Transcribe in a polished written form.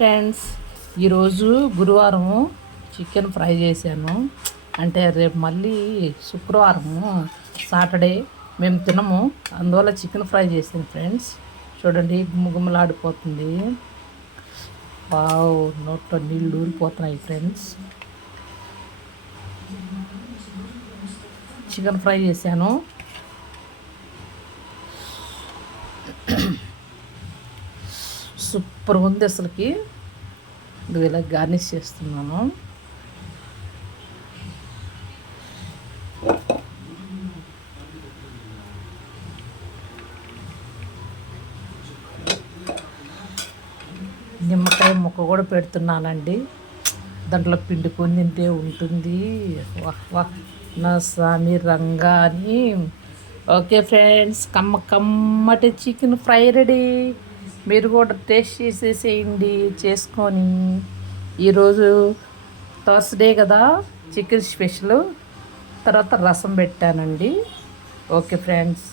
Friends, ఈరోజు గురువారము chicken fry చేశాను. అంటే రేపు మళ్ళీ శుక్రవారము సాటర్డే మేము తినము, అందువల్ల చికెన్ ఫ్రై చేశాను ఫ్రెండ్స్. చూడండి గుమ్మగుమ్మలాడిపోతుంది. వావ్, నోట్లో నీళ్ళు ఊరిపోతున్నాయి ఫ్రెండ్స్. చికెన్ ఫ్రై చేశాను. సూపర్గా ఉంది అసలుకి. ఇది ఇలా గార్నిష్ చేస్తున్నాను. నిమ్మకాయ ముక్క కూడా పెడుతున్నానండి. దాంట్లో పిండుకొని తింటే ఉంటుంది. వాహ్ వాహ్ నా స్వామి రంగా అని. ఓకే ఫ్రెండ్స్, కమ్మటి చికెన్ ఫ్రై రెడీ. మీరు కూడా టేస్ట్ చేసేసేయండి చేసుకొని. ఈరోజు థర్స్డే కదా, చికెన్ స్పెషల్. తర్వాత రసం పెట్టానండి. Okay friends.